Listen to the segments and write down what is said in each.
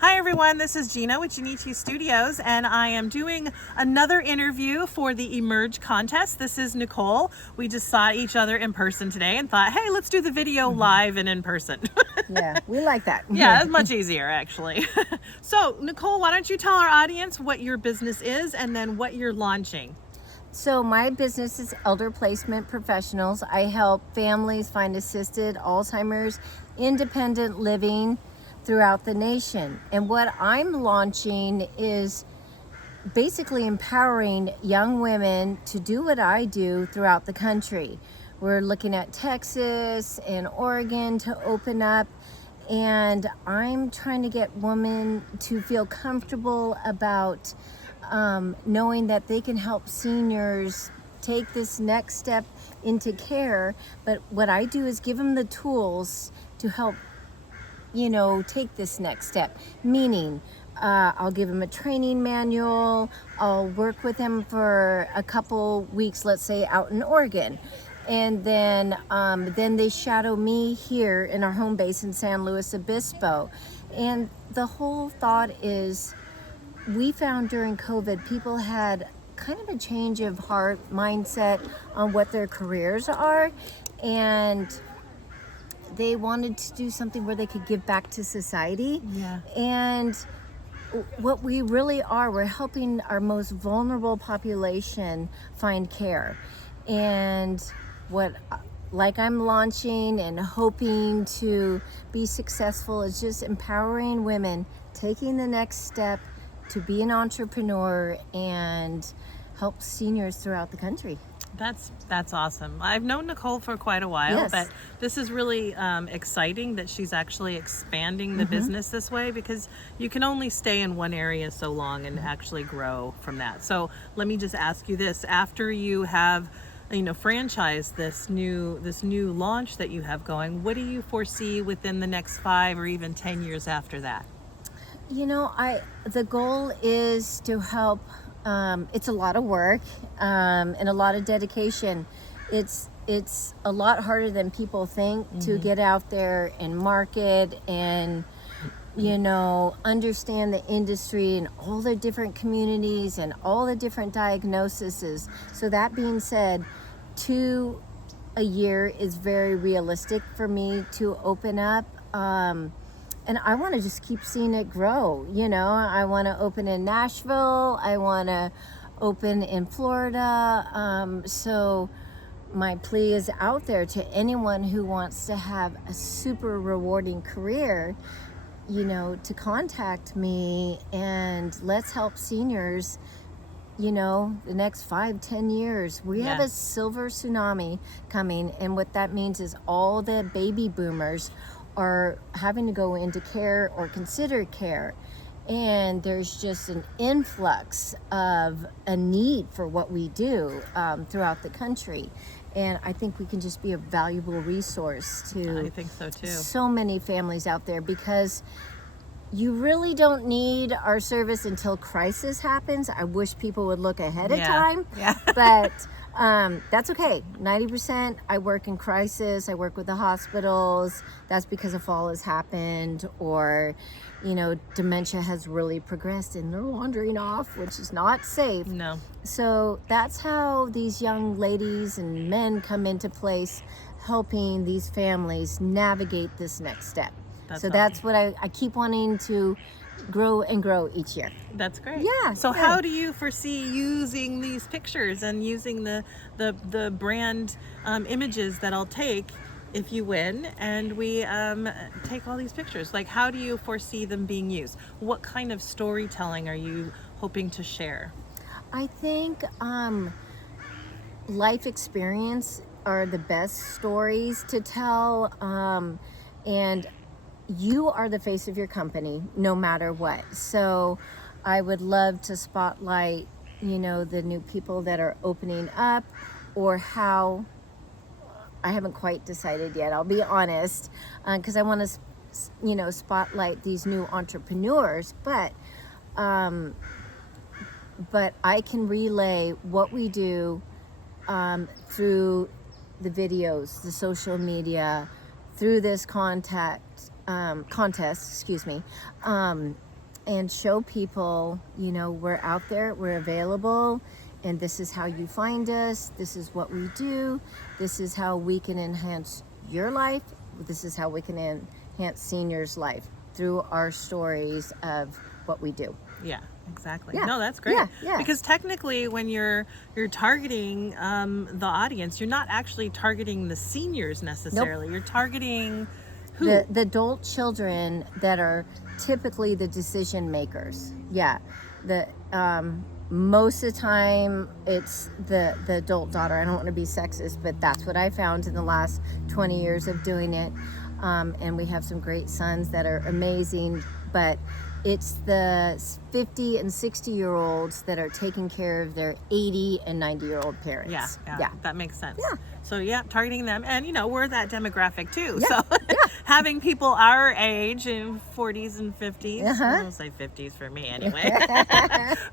Hi everyone, this is Gina with Genichi Studios, and I am doing another interview for the Emerge contest. This is Nicole. We just saw each other in person today and thought, hey, let's do the video live and in person. Yeah, we like that. Yeah, it's much easier actually. So Nicole, why don't you tell our audience what your business is and then what you're launching? So my business is Elder Placement Professionals. I help families find assisted Alzheimer's independent living throughout the nation. And what I'm launching is basically empowering young women to do what I do throughout the country. We're looking at Texas and Oregon to open up, and I'm trying to get women to feel comfortable about knowing that they can help seniors take this next step into care. But what I do is give them the tools to help, take this next step, meaning I'll give them a training manual. I'll work with them for a couple weeks, let's say out in Oregon. And then they shadow me here in our home base in San Luis Obispo. And the whole thought is, we found during COVID, people had kind of a change of heart mindset on what their careers are. And they wanted to do something where they could give back to society. Yeah. And what we really are, we're helping our most vulnerable population find care. And what I'm launching and hoping to be successful is just empowering women, taking the next step to be an entrepreneur and help seniors throughout the country. That's awesome. I've known Nicole for quite a while, Yes. but this is really exciting that she's actually expanding the business this way, because you can only stay in one area so long and actually grow from that. So let me just ask you this: after you have, franchise this new launch that you have going, what do you foresee within the next 5 or even 10 years after that? The goal is to help. It's a lot of work and a lot of dedication. It's a lot harder than people think to get out there and market and understand the industry and all the different communities and all the different diagnoses. So that being said, 2 a year is very realistic for me to open up. And I want to just keep seeing it grow. I want to open in Nashville. I want to open in Florida. So my plea is out there to anyone who wants to have a super rewarding career, to contact me, and let's help seniors, the next 5-10 years. We have a silver tsunami coming. And what that means is all the baby boomers are having to go into care or consider care, and there's just an influx of a need for what we do throughout the country. And I think we can just be a valuable resource to I think so too. So many families out there, because you really don't need our service until crisis happens. I wish people would look ahead of time, but that's okay. 90% I work in crisis. I work with the hospitals. That's because a fall has happened, or dementia has really progressed and they're wandering off, which is not safe. No. So that's how these young ladies and men come into place, helping these families navigate this next step. That's what I keep wanting to grow and grow each year. That's great. Yeah. So how do you foresee using these pictures and using the brand images that I'll take if you win and we take all these pictures? Like, how do you foresee them being used? What kind of storytelling are you hoping to share? I think life experience are the best stories to tell, and you are the face of your company no matter what. So I would love to spotlight, the new people that are opening up, or how, I haven't quite decided yet, I'll be honest, because I want to, spotlight these new entrepreneurs, but I can relay what we do through the videos, the social media, through this contest, and show people, you know, we're out there, we're available, and this is how you find us. This is what we do. This is how we can enhance your life. This is how we can enhance seniors' life through our stories of what we do. Yeah, exactly. Yeah. No, that's great. Yeah, yeah. Because technically, when you're targeting the audience, you're not actually targeting the seniors necessarily. You're targeting who? The adult children that are typically the decision makers. Yeah, the most of the time it's the adult daughter. I don't want to be sexist, but that's what I found in the last 20 years of doing it. And we have some great sons that are amazing, but it's the 50 and 60-year-olds that are taking care of their 80 and 90-year-old parents. Yeah, that makes sense. Yeah. So yeah, targeting them, and you know, we're that demographic too. Yeah. So having people our age in 40s and 50s, I won't say 50s for me anyway,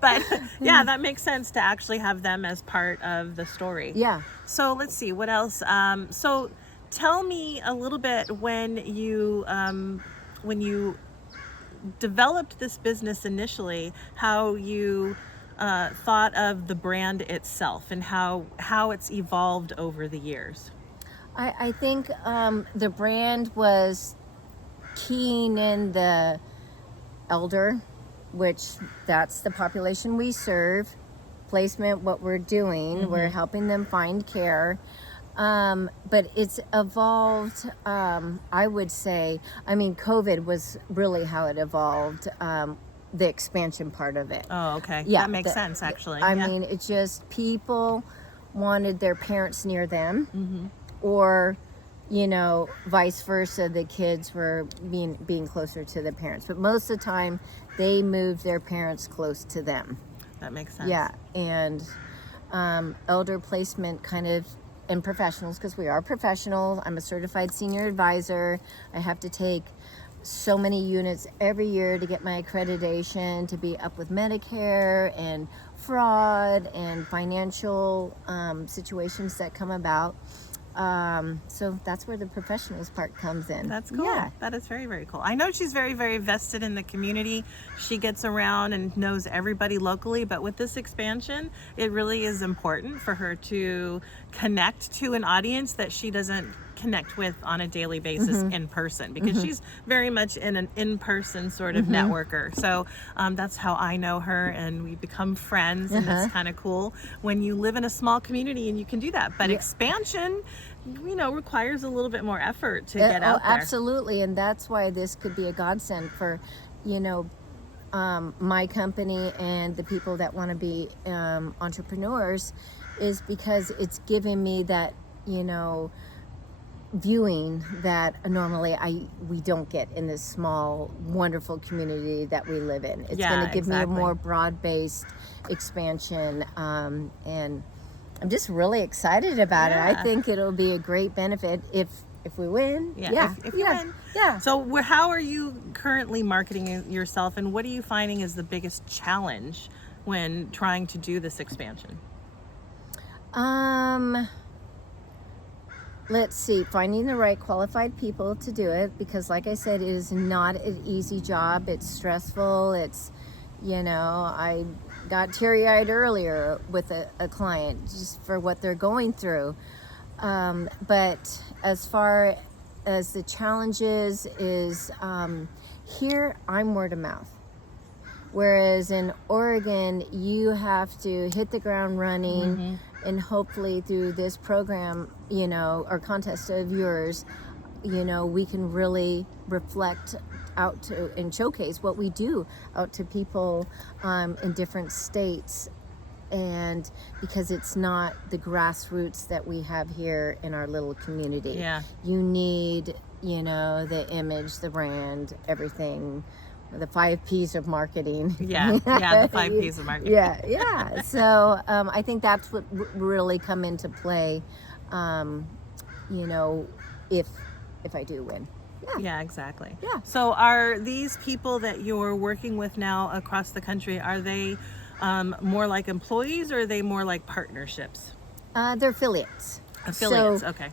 but yeah, that makes sense to actually have them as part of the story. Yeah. So let's see what else. So tell me a little bit when you developed this business initially, how you thought of the brand itself and how it's evolved over the years. I think the brand was keying in the elder, which that's the population we serve. Placement, what we're doing, we're helping them find care. But it's evolved, I would say, I mean, COVID was really how it evolved, the expansion part of it. Oh, okay. Yeah, That makes sense, actually. I Yeah. mean, it's just people wanted their parents near them, or, you know, vice versa, the kids were being closer to the parents. But most of the time, they moved their parents close to them. That makes sense. Yeah, and elder placement kind of, and professionals, because we are professionals. I'm a certified senior advisor. I have to take so many units every year to get my accreditation to be up with Medicare and fraud and financial situations that come about. So that's where the professionals part comes in. That's cool. Yeah. That is very, very cool. I know she's very, very vested in the community. She gets around and knows everybody locally, but with this expansion, it really is important for her to connect to an audience that she doesn't connect with on a daily basis in person, because she's very much in an in-person sort of networker. So that's how I know her, and we become friends, and it's kind of cool when you live in a small community and you can do that. But expansion, you know, requires a little bit more effort to get out there. Absolutely, and that's why this could be a godsend for, you know, my company and the people that want to be entrepreneurs, is because it's giving me that, you know, viewing that normally we don't get in this small, wonderful community that we live in. It's going to give me a more broad-based expansion, and I'm just really excited about it. I think it'll be a great benefit if we win. If you win. Yeah. So how are you currently marketing yourself, and what are you finding is the biggest challenge when trying to do this expansion? Let's see, finding the right qualified people to do it, because like I said, it is not an easy job. It's stressful. It's, you know, I got teary-eyed earlier with a client just for what they're going through. But as far as the challenges is, here I'm word of mouth. Whereas in Oregon, you have to hit the ground running, and hopefully through this program, you know, or contest of yours, you know, we can really reflect out to and showcase what we do out to people in different states. And because it's not the grassroots that we have here in our little community. Yeah. You need, you know, the image, the brand, everything. The 5 P's of marketing. The 5 P's of marketing. Yeah. So I think that's what really come into play, you know, if I do win. Yeah, exactly. Yeah. So are these people that you're working with now across the country, are they more like employees, or are they more like partnerships? They're affiliates. Affiliates, So okay.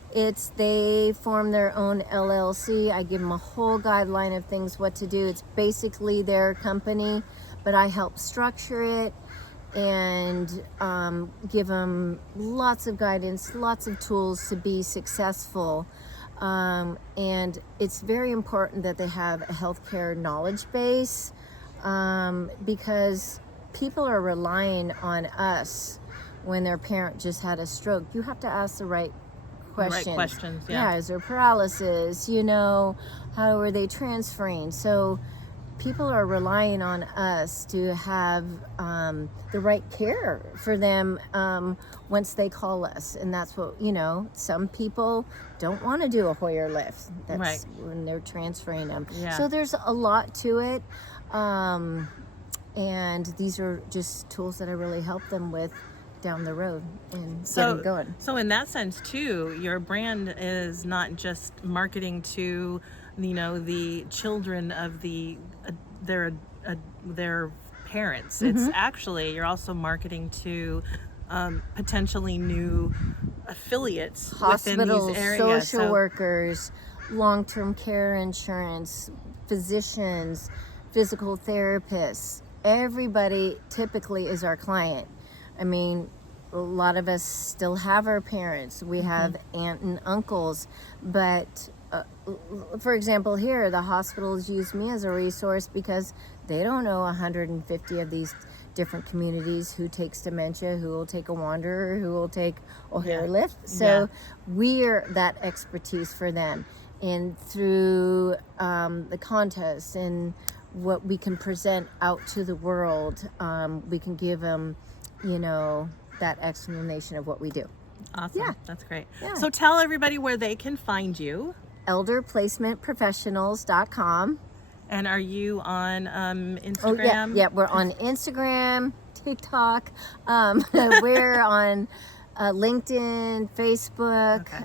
they form their own LLC. I give them a whole guideline of things what to do. It's basically their company, but I help structure it and give them lots of guidance, lots of tools to be successful. And it's very important that they have a healthcare knowledge base, because people are relying on us when their parent just had a stroke. You have to ask the right questions. Right questions, yeah. Is there paralysis? How are they transferring? So people are relying on us to have the right care for them once they call us. And that's what, some people don't want to do a Hoyer lift. That's right. when they're transferring them. Yeah. So there's a lot to it. And these are just tools that I really help them with down the road and get them going. So in that sense too, your brand is not just marketing to, the children of their parents. It's actually, you're also marketing to potentially new affiliates Hospitals, within these areas. social workers, long-term care insurance, physicians, physical therapists. Everybody typically is our client. I mean, a lot of us still have our parents. We have aunt and uncles, but for example, here the hospitals use me as a resource because they don't know 150 of these different communities who takes dementia, who will take a wanderer, who will take a hair lift. So we're that expertise for them. And through the contest and what we can present out to the world, we can give them, that explanation of what we do. Awesome. Yeah. That's great. Yeah. So tell everybody where they can find you. elderplacementprofessionals.com. And are you on Instagram? Oh, yeah, we're on Instagram, TikTok. We're on LinkedIn, Facebook. Okay.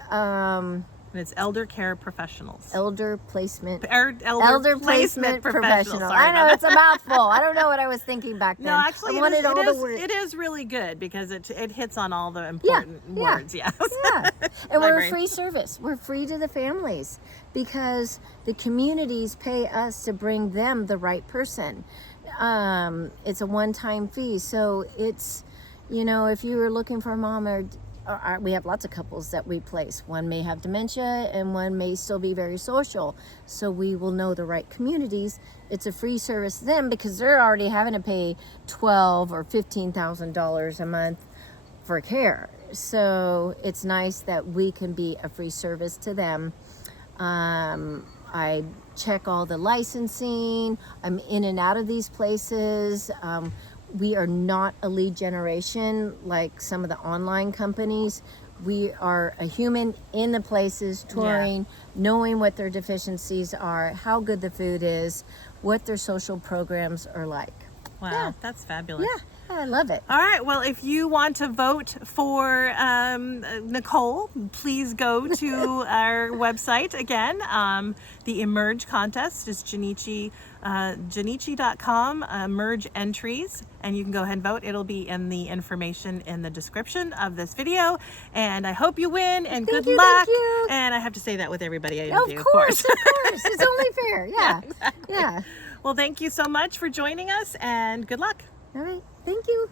And it's Elder Care Professionals. Elder placement Placement professional. Sorry I know, about it's a mouthful. I don't know what I was thinking back then. No, actually, I wanted all the words. it is really good because it hits on all the important words. Yes. Yeah. And we're a brain. free service. We're free to the families because the communities pay us to bring them the right person. It's a one-time fee. So it's, if you were looking for a mom or we have lots of couples that we place. One may have dementia and one may still be very social. So we will know the right communities. It's a free service to them because they're already having to pay $12,000 or $15,000 a month for care. So it's nice that we can be a free service to them. I check all the licensing. I'm in and out of these places. We are not a lead generation like some of the online companies. We are a human in the places, touring, knowing what their deficiencies are, how good the food is, what their social programs are like. Wow, that's fabulous. Yeah, I love it. All right. Well, if you want to vote for Nicole, please go to our website again. The Emerge contest is Janichi.com, Emerge entries, and you can go ahead and vote. It'll be in the information in the description of this video. And I hope you win and good luck. Thank you. And I have to say that with everybody I Of interview, course. It's only fair. Yeah. Exactly. Yeah. Well, thank you so much for joining us and good luck. All right. Thank you.